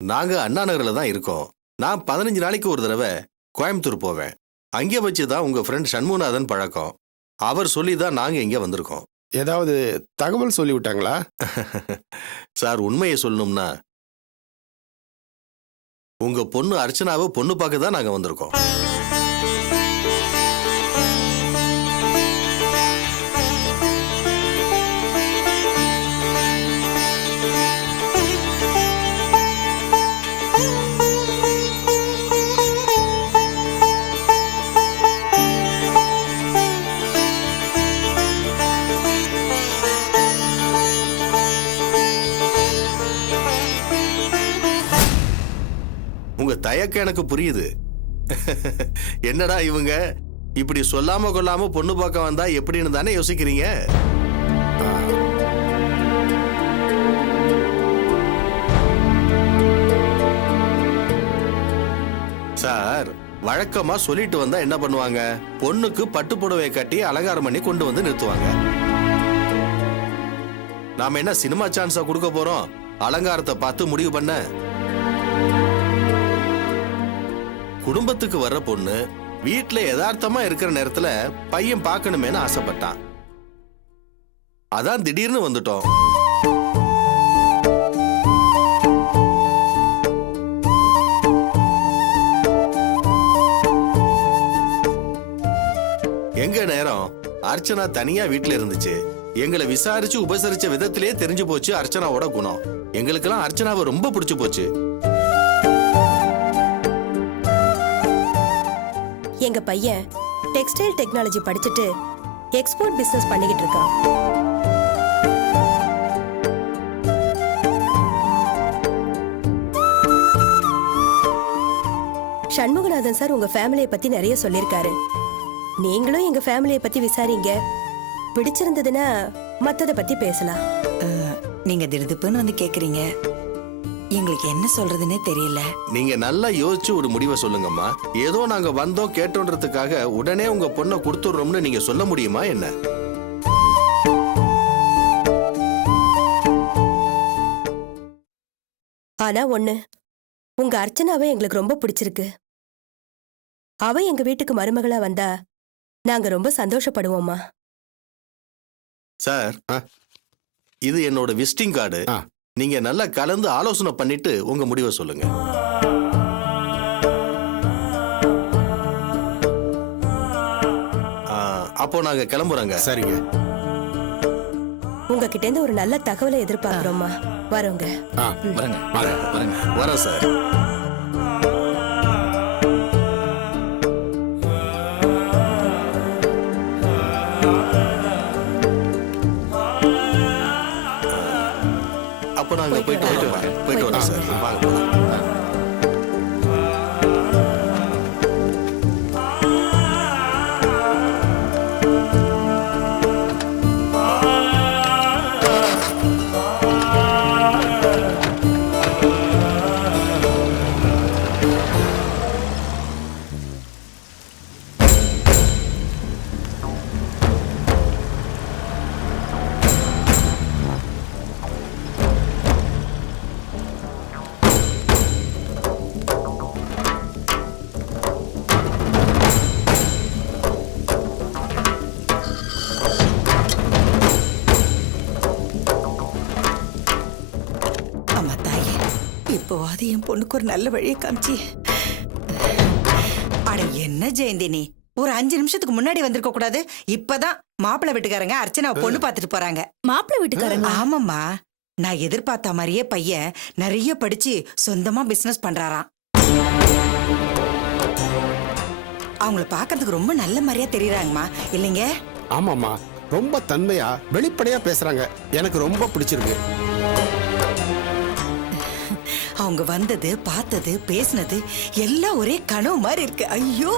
நாங்க அண்ணா நகர்ல தான் இருக்கோம். நான் 15 நாளைக்கு ஒரு தடவை கோயம்புத்தூர் போவேன். அங்கே வச்சு தான் உங்க ஃப்ரெண்ட் சண்முகநாதன் பழக்கம். அவர் சொல்லி தான் நாங்க இங்க வந்திருக்கோம். ஏதாவது தகவல் சொல்லி விட்டாங்களா? சார், உண்மையை சொல்லணும்னா உங்க பொண்ணு அர்ச்சனாவை பொண்ணு பார்க்க தான் நாங்க வந்திருக்கோம். உங்க தயக்கம் எனக்கு புரியுது. என்னடா இவங்க இப்படி சொல்லாம கொள்ளாம பொண்ணு பார்க்க வந்தா எப்படின்னு தானே யோசிக்கிறீங்க. சார், வழக்கமா சொல்லிட்டு வந்தா என்ன பண்ணுவாங்க? பொண்ணுக்கு பட்டு புடவை கட்டி அலங்காரம் பண்ணி கொண்டு வந்து நிறுத்துவாங்க. நாம என்ன சினிமா சான்ஸா கொடுக்க போறோம்? அலங்காரத்தை பார்த்து முடிவு பண்ண. குடும்பத்துக்கு வர்ற பொண்ணு வீட்டுல யதார்த்தமா இருக்கிற நேரத்துல பையன் பார்க்கணுமேனு ஆசைப்பட்டான். அதான் திடீர்னு வந்துட்டோம். எங்க நேரம் அர்ச்சனா தனியா வீட்டுல இருந்துச்சு. எங்களை விசாரிச்சு உபசரிச்ச விதத்திலே தெரிஞ்சு போச்சு அர்ச்சனாவோட குணம். எங்களுக்கெல்லாம் அர்ச்சனாவை ரொம்ப பிடிச்சு போச்சு. எங்க பையன் டெக்ஸ்டைல் டெக்னாலஜி படிச்சுட்டு எக்ஸ்போர்ட் பிசினஸ் பண்ணிக்கிட்டு இருக்கான். சண்முகநாதன் சார் உங்க ஃபேமிலியை பத்தி நிறைய சொல்லிருக்காரு. நீங்களும் எங்க ஃபேமிலியை பத்தி விசாரிங்க. பிடிச்சிருந்ததுன்னா மத்தத பத்தி பேசலாம். நீங்க திடுதுப்புன்னு வந்து கேக்குறீங்க, எங்களுக்கு என்ன சொல்றதுன்னே தெரியல. நீங்க நல்லா யோசிச்சு ஒரு முடிவை சொல்லுங்கம்மா. ஏதோ நாங்க வந்தோம் கேட்டோன்றதுக்காக உடனே உங்க பொண்ணை கொடுத்துடுறோம்னு நீங்க சொல்ல முடியுமா என்ன? ஆனா ஒண்ணு, உங்க அர்ச்சனாவை எங்களுக்கு ரொம்ப பிடிச்சிருக்கு. அவ எங்க வீட்டுக்கு மருமகளா வந்தா நாங்க ரொம்ப சந்தோஷப்படுவோம்மா. சார், இது என்னோட விசிட்டிங் கார்டு. நீங்க நல்லா கலந்து ஆலோசனை பண்ணிட்டு உங்க முடிவை சொல்லுங்க. அப்போ நாங்க கிளம்புறோங்க. சரிங்க. உங்ககிட்ட இருந்து ஒரு நல்ல தகவலை எதிர்பார்க்கிறோம்மா. வரோங்க. வரோம் சார். அப்போ நாங்க போயிட்டு வரோம் சார். வாங்க போலாம். இப்போவாது என் பொண்ணுக்கு ஒரு நல்ல வழியை காமிச்சி. அட என்ன ஜெயந்தி, நீ ஒரு 5 நிமிஷத்துக்கு முன்னாடி வந்திருக்க கூடாது? இப்பதான் மாப்பிள்ளை வீட்டுக்காரங்க அர்ச்சனாவை பொண்ணு பார்த்துட்டு போறாங்க. மாப்பிள்ளை வீட்டுக்காரங்க? ஆமாம்மா, நான் எதிர்பார்த்த மாதிரியே பையன் நிறைய படிச்சு சொந்தமா பிசினஸ் பண்றாராம். அவங்கள பாக்கிறதுக்கு ரொம்ப நல்ல மாதிரியா தெரியறாங்கம்மா, இல்லைங்க? ஆமாம்மா, ரொம்ப தன்மையா வெளிப்படையா பேசுறாங்க. எனக்கு ரொம்ப பிடிச்சிருக்கு. அவங்க வந்தது, பார்த்தது, பேசினது எல்லாம் ஒரே கனவு மாதிரி இருக்கு. ஐயோ,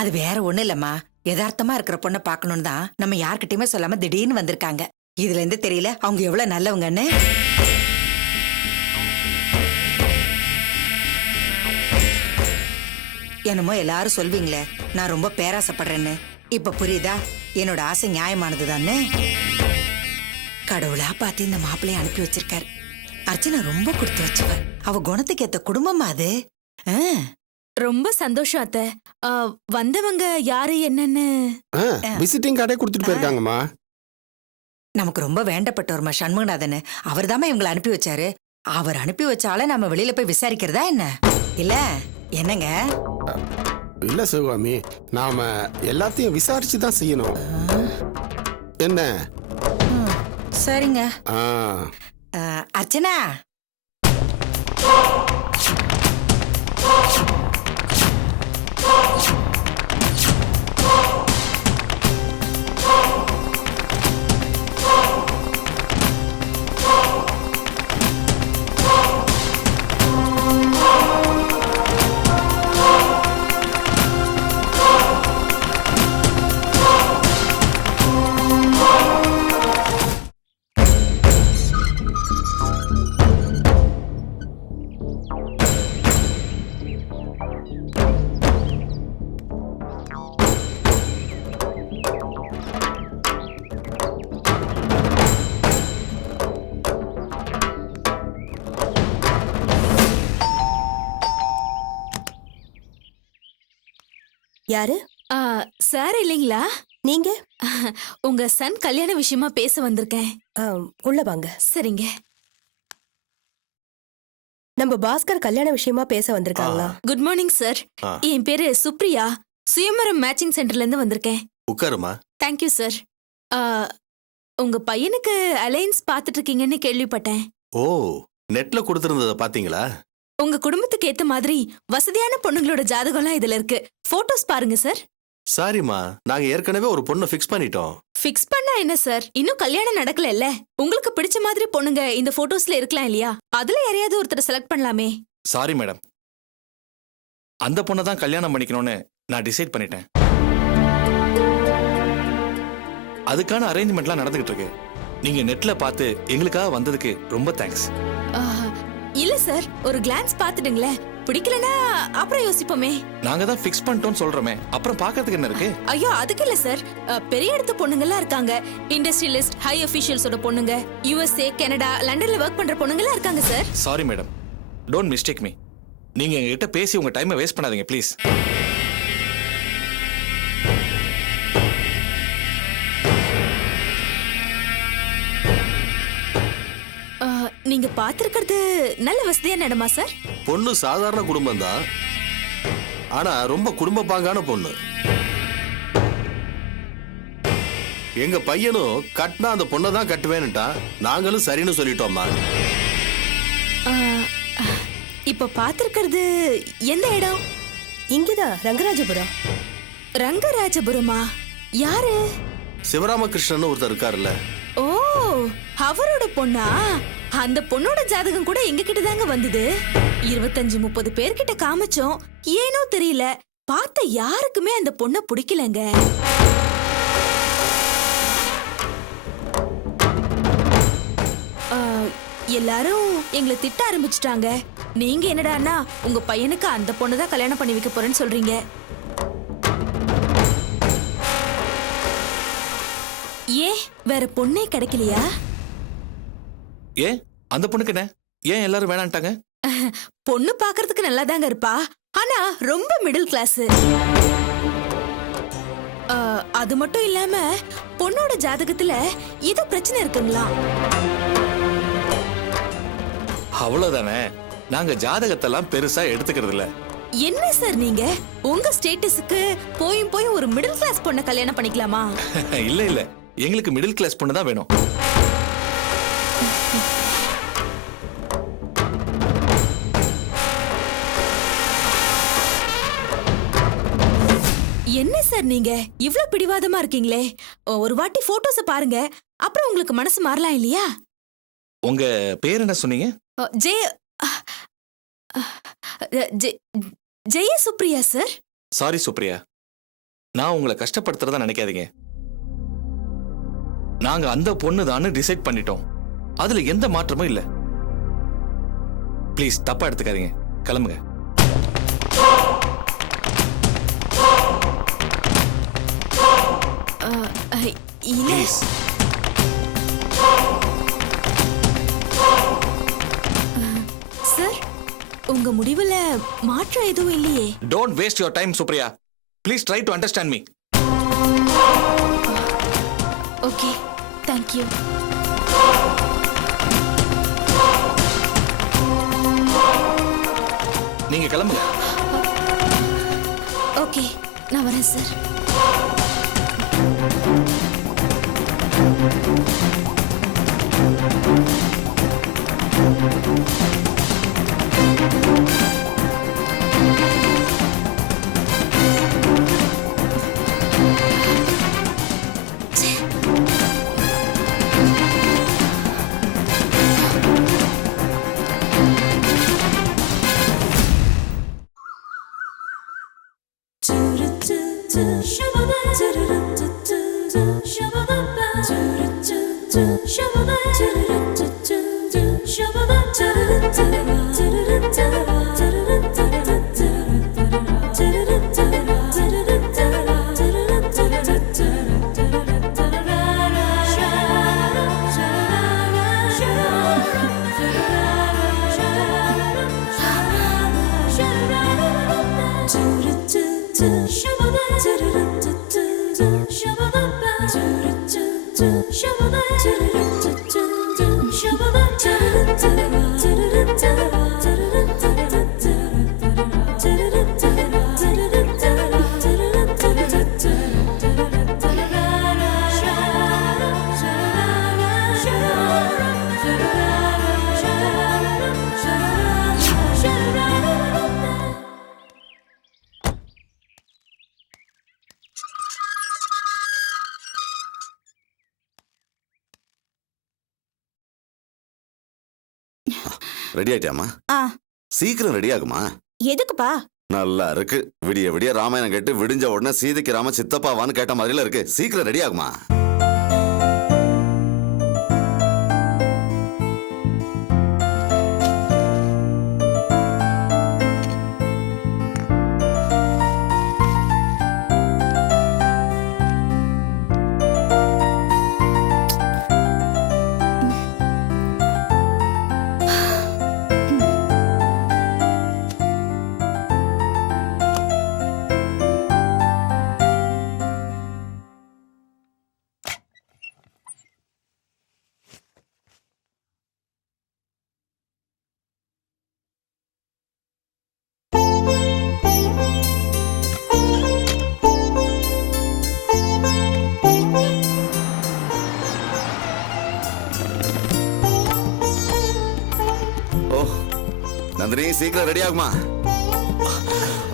அது வேற ஒண்ணு இல்லம்மா, யதார்த்தமா இருக்கிற பொண்ணை பார்க்கணும்னு தான் நம்ம யார்கிட்டயுமே சொல்லாம திடீர்னு வந்திருக்காங்க. இதுல இருந்து தெரியல அவங்க எவ்வளவு நல்லவங்கன்னு. என்னமோ எல்லாரும் சொல்வீங்களே நான் ரொம்ப பேராசைப்படுறேன்னு. இப்ப புரியுதா என்னோட ஆசை நியாயமானது தானே? கடவுளா பார்த்து இந்த மாப்பிள்ளைய அனுப்பி வச்சிருக்காரு. அர்ச்சனா ரொம்ப கொடுத்து வச்சவ. அவ குணத்துக்கு ஏத்த குடும்பமா அது. ரொம்ப சந்தோஷம் அத்தை. வந்தவங்க யாரு என்னன்னு விசிட்டிங் கார்டே கொடுத்துட்டு போயிருக்காங்கம்மா. நமக்கு ரொம்ப வேண்டப்பட்டவர்மா சண்முகநாதன். அவர் தாமா இவங்களை அனுப்பி வச்சாரு. அவர் அனுப்பி வச்சால நம்ம வெளியில போய் விசாரிக்கிறதா என்ன? இல்ல என்னங்க? இல்ல சிவகாமி, நாம எல்லாத்தையும் விசாரிச்சு தான் செய்யணும். என்ன? சரிங்க. அர்ச்சனா, யாரு? சார் இல்லைங்களா? நீங்க? உங்க சன் கல்யாண விஷயமா பேச வந்திருக்கேன். உள்ள வாங்க. சரிங்க. நம்ம பாஸ்கர் கல்யாண விஷயமா பேச வந்திருக்காங்களா? Good morning sir. என் பேரு சுப்ரியா. சுயமரம் மேட்சிங் சென்டர்ல இருந்து வந்திருக்கேன். உட்காருமா. Thank you sir. உங்க பையனுக்கு அலைன்ஸ் பாத்துட்டு இருக்கீங்கன்னு கேள்விப்பட்டேன். ஓ, நெட்ல கொடுத்திருந்தத பாத்தீங்களா? உங்க குடும்பத்துக்கு ஏத்த மாதிரி வசதியான பொண்ணுங்களோட ஜாதகம்லாம் இதுல இருக்கு. போட்டோஸ் பாருங்க சார். சாரிமா, நாங்க ஏற்கனவே ஒரு பொண்ணை ஃபிக்ஸ் பண்ணிட்டோம். ஃபிக்ஸ் பண்ணா என்ன சார்? இன்னும் கல்யாணம் நடக்கல இல்ல? உங்களுக்கு பிடிச்ச மாதிரி பொண்ணுங்க இந்த போட்டோஸ்ல இருக்கலாம் இல்லையா? அதுல யாரையாவது ஒருத்தரை செலக்ட் பண்ணலாமே. சாரி மேடம், அந்த பொண்ணை தான் கல்யாணம் பண்ணிக்கணும்னு நான் டிசைட் பண்ணிட்டேன். அதுக்கான அரேஞ்ச்மெண்ட்லாம் நடந்துகிட்டு இருக்கு. நீங்க நெட்ல பார்த்து எங்களுக்காக வந்ததுக்கு ரொம்ப தேங்க்ஸ். இல்ல சார், ஒரு கிளான்ஸ் பாத்துடுங்களேன். பிடிக்கலனா அப்புறம் யோசிப்போமே. நாங்க தான் ஃபிக்ஸ் பண்ணிட்டோம்னு சொல்றோமே, அப்புறம் பார்க்கிறதுக்கு என்ன இருக்கு? ஐயோ, அதுக்கு இல்ல சார். பெரிய இடத்து பொண்ணுங்கலாம் இருக்காங்க. இண்டஸ்ட்ரியலிஸ்ட், ஹை அஃபீஷியல்ஸோட பொண்ணுங்க, USA, கனடா, லண்டன்ல வர்க் பண்ற பொண்ணுங்கலாம் இருக்காங்க sir. Sorry madam, don't mistake me. நீங்க எங்ககிட்ட பேசி உங்க டைமை வேஸ்ட் பண்ணாதீங்க ப்ளீஸ். நீங்க பாத்துக்கிறது நல்ல வசதியான இடமா சார்? பொண்ணு சாதாரண குடும்பம் தான், ஆனா ரொம்ப குடும்ப பாங்கான பொண்ணு. எங்க பையனும் கட்டினா அந்த பொண்ணை தான் கட்டுவேன்னுட்டான். நாங்களும் சரின்னு சொல்லிட்டோம்மா. இப்ப பாத்துக்கிறது எந்த இடம்? இங்கதான், ரங்கராஜபுரம். ரங்கராஜபுரமா? யாரு? சிவராமகிருஷ்ணன் ஒருத்தர் இருக்காருல்ல. ஓ, அவரோட பொண்ணா? அந்த பொண்ணோட ஜாதகம் கூட எங்க கிட்ட தாங்க வந்தது. 25-30 பேர்கிட்ட காமிச்சோம். ஏனோ தெரியல, பார்த்த யாருக்குமே அந்த பொண்ணை பிடிக்கலங்க. எல்லாரும் எங்களை திட்ட ஆரம்பிச்சுட்டாங்க. நீங்க என்னடான்னா உங்க பையனுக்கு அந்த பொண்ணு தான் கல்யாணம் பண்ணி வைக்க போறேன்னு சொல்றீங்க. ஏன் வேற பொண்ணே கிடைக்கலையா? ஏன் அந்த பொண்ணுக்கு என்ன? ஏன் எல்லாரும் வேணான்ட்டாங்க? பொண்ணு பாக்குறதுக்கு நல்லா தாங்க இருப்பா, ஆனா ரொம்ப மிடில் கிளாஸ். அது மட்டும் இல்லாம பொண்ணோட ஜாதகத்துல ஏதோ பிரச்சனை இருக்குங்களா? அவ்வளவுதானே, நாங்க ஜாதகத்தெல்லாம் பெருசா எடுத்துக்கிறது இல்ல. என்ன சார் நீங்க உங்க ஸ்டேட்டஸுக்கு போய் ஒரு மிடில் கிளாஸ் பொண்ணை கல்யாணம் பண்ணிக்கலாமா? இல்ல இல்ல, எங்களுக்கு மிடில் கிளாஸ் பொண்ணு தான் வேணும். என்ன சார் நீங்க இவ்ளோ பிடிவாதமா இருக்கீங்களே? ஒரு வாட்டி போட்டோஸ பாருங்க, அப்புறம் உங்களுக்கு மனசு மாறலாம் இல்லையா? உங்க பேர் என்ன சொன்னீங்க? ஜெய சுப்ரியா சார். சாரி சுப்ரியா, நான் உங்களை கஷ்டப்படுத்துறதா நினைக்காதீங்க. நாங்க அந்த பொண்ணு தான் டிசைட் பண்ணிட்டோம். அதுல எந்த மாற்றமும் இல்ல. ப்ளீஸ் தப்பா எடுத்துக்காதீங்க, கிளம்புங்க. இல்ல. உங்க முடிவுல மாற்றம் எதுவும் இல்லையே? Don't waste your time Supriya. Please try to understand me. Okay, thank you. நீங்க கிளம்புங்க. ஓகே, நான் வரேன் சார். ரெடி ஆயிட்டாமா? சீக்கிரம் ரெடி ஆகுமா? எதுக்குப்பா? நல்லா இருக்கு. விடிய விடிய ராமாயணம் கேட்டு விடிஞ்ச உடனே சீதைக்கு ராம சித்தப்பாவான்னு கேட்ட மாதிரில இருக்கு. சீக்கிரம் ரெடி ஆகுமா? நந்தினி, சீக்கிரம் ரெடி ஆகுமா?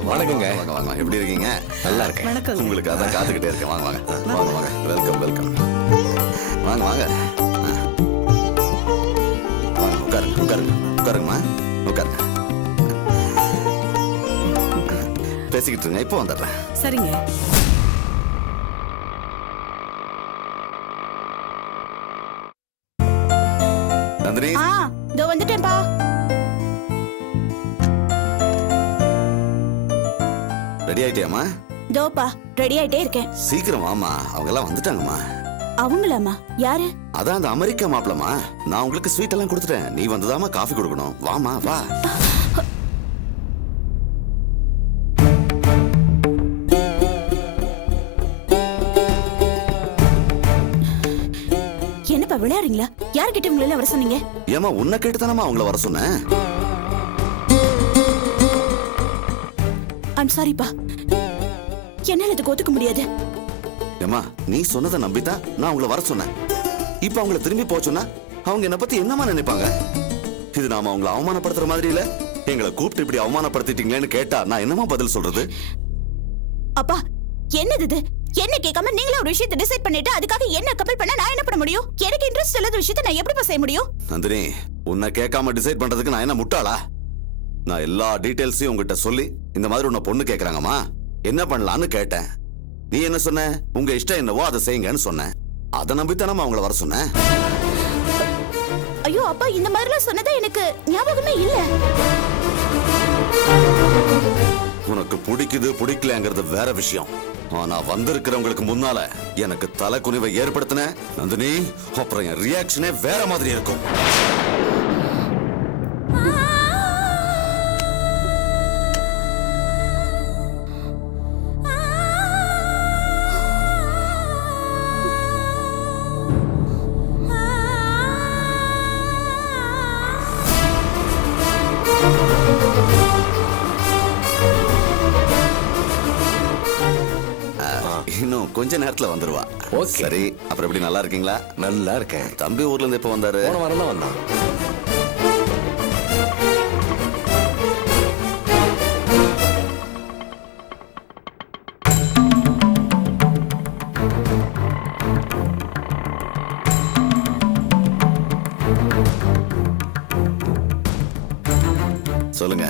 வணக்கங்க. வாங்க வாங்க. எப்படி இருக்கீங்க? நல்லா இருக்கேன். உங்களுக்கு அதான் காத்துக்கிட்டே இருக்கேன். வாங்க வாங்க வாங்க வாங்க. Welcome welcome. வாங்க வாங்க. வாங்க உட்காருங்க உட்காருங்க உட்காருங்கம்மா உட்காருங்க. பேசிக்கிட்டு இருங்க, இப்போ வந்துடுறேன். சரிங்க. நந்தினி, இதோ வந்துட்டேன்பா. ரெடி ஆயிட்டியாமா? இதோப்பா ரெடி ஆயிட்டே இருக்கேன். சீக்கிரம் வாமா, அவங்க எல்லாம் வந்துட்டாங்கம்மா. அவங்களாமா? யாரு? அதான் அந்த அமெரிக்கா மாப்பிளமா. நான் உங்களுக்கு ஸ்வீட் எல்லாம் கொடுத்துட்டேன். நீ வந்துதாமா காஃபி கொடுக்கணும். வாமா வா. என்னப்பா விளையாடுறீங்களா? யார்கிட்ட உங்களை வர சொன்னீங்க? ஏமா உன்னை கேட்டுதானமா அவங்கள வர சொன்னேன். ஐம் சாரிப்பா, என்னால இதுக்கு ஒத்துக்க முடியாது. ஏமா நீ சொன்னதை நம்பிதான் நான் அவங்கள வர சொன்னேன். இப்ப அவங்கள திரும்பி போச்சுன்னா அவங்க என்ன பத்தி என்னமா நினைப்பாங்க? இது நாம அவங்கள அவமானப்படுத்துற மாதிரி இல்ல. எங்களை கூப்பிட்டு இப்படி அவமானப்படுத்திட்டீங்களேன்னு கேட்டா நான் என்னமா பதில் சொல்றது? அப்பா என்னது இது? என்ன கேட்காம நீங்களே ஒரு விஷயத்தை டிசைட் பண்ணிட்டு அதுக்காக என்ன கம்பல் பண்ண நான் என்ன பண்ண முடியும்? எனக்கு இன்ட்ரெஸ்ட் இல்லாத விஷயத்தை நான் எப்படி செய்ய முடியும்? நந்தினி, உன்னை கேட்காம டிசைட் பண்றதுக்கு நான் என்ன முட்டாளா? நான் எல்லா டீடைல்ஸையும் உங்ககிட்ட சொல்லி இந்த மாதிரி உன்னை பொண்ணு கேக்குறாங்கம்மா, என்ன பண்ணலான்னு கேட்டேன். நீ என்ன சொன்ன? உங்க இஷ்டம் என்னவோ அதை செய்யுங்கன்னு சொன்னேன். அதை நம்பித்தானமா அவங்கள வர சொன்னேன். ஐயோ அப்பா, இந்த மாதிரிலாம் சொன்னதா எனக்கு ஞாபகமே இல்ல. உனக்கு பிடிக்குது பிடிக்கலங்கிறது வேற விஷயம். ஆனா வந்திருக்கிறவங்களுக்கு முன்னால எனக்கு தலை குனிவை ஏற்படுத்தின நந்தினி, அப்புறம் என் ரியாக்ஷனே வேற மாதிரி இருக்கும். இன்னும் கொஞ்ச நேரத்துல வந்துருவா. Okay. சரி, அப்புறம் எப்படி நல்லா இருக்கீங்களா? நல்லா இருக்கேன். தம்பி ஊர்ல இருந்து எப்ப வந்தாரு? போன வாரம் தான் வந்தான். சொல்லுங்க,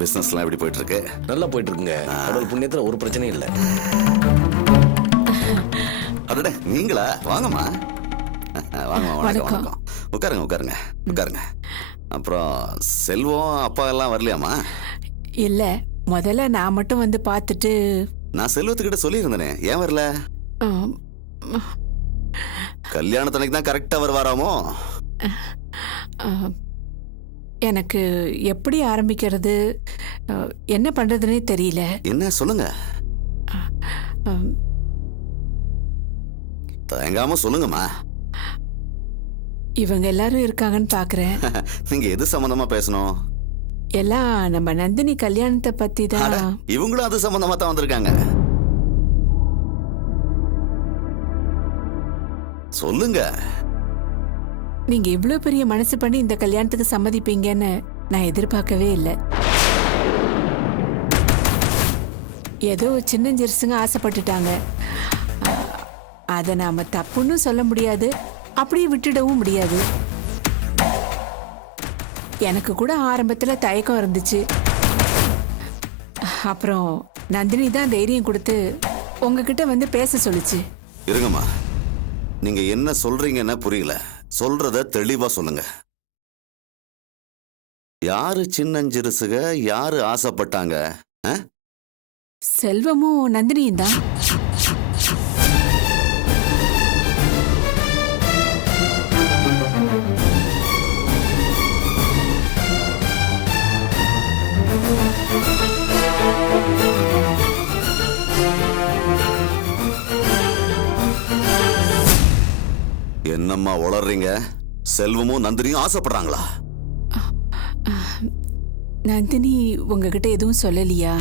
பிசினஸ்லாம் எப்படி போயிட்டு இருக்கு? நல்லா போயிட்டு இருக்குங்க. கடவுள் புண்ணியத்துல ஒரு பிரச்சனையும் இல்லை. அடடே, நீங்களா? வாங்கம்மா. வாங்கம்மா, வணக்கம் வணக்கம். உட்காருங்க உட்காருங்க உட்காருங்க. அப்புறம் செல்வம் அப்பா எல்லாம் வரலையாமா? இல்ல, முதல்ல நான் மட்டும் வந்து பார்த்துட்டு. நான் செல்வத்துக்கிட்ட சொல்லியிருந்தேனே, ஏன் வரல? ஆம், கல்யாணத்தன்னைக்கு தான் கரெக்டா வருவாராமோ? ஆம், எனக்கு எப்படி ஆரம்பிக்கிறது, என்ன பண்றதுன்னே தெரியல. என்ன சொல்லுங்க, ஆம், தயங்காம சொல்லுங்கம்மா. இவங்க எல்லாரும் இருக்காங்கன்னு பாக்குறேன். நீங்க எது சம்பந்தமா பேசணும்? எல்லாம் நம்ம நந்தினி கல்யாணத்தை பத்தி அட, தான். இவங்களும் அது சம்பந்தமா தான் வந்திருக்காங்க. சொல்லுங்க. நீங்க இவ்வளவு பெரிய மனசு பண்ணி இந்த கல்யாணத்துக்கு சம்மதிப்பீங்கன்னு நான் எதிர்பார்க்கவே இல்லை. ஏதோ சின்னஞ்சிறுசுங்க ஆசைப்பட்டுட்டாங்க. அதை நாம தப்புன்னு சொல்ல முடியாது, அப்படியே விட்டுடவும் முடியாது. எனக்கு கூட ஆரம்பத்துல தயக்கம் இருந்துச்சு. அப்புறம் நந்தினி தான் தைரியம் கொடுத்து உங்ககிட்ட வந்து பேச சொல்லுச்சு. இருங்கம்மா, நீங்க என்ன சொல்றீங்கன்னு புரியல. சொல்றத தெளிவா சொல்லுங்க. யாரு சின்னஞ்சிறுசுக, யாரு ஆசைப்பட்டாங்க? செல்வமும் நந்தினியும் தான். என்னம்மா உளறீங்க? செல்வமும் நந்தினியும் ஆசைப்படுறாங்களா? நந்தினி உங்ககிட்ட எதுவும் சொல்லலையா?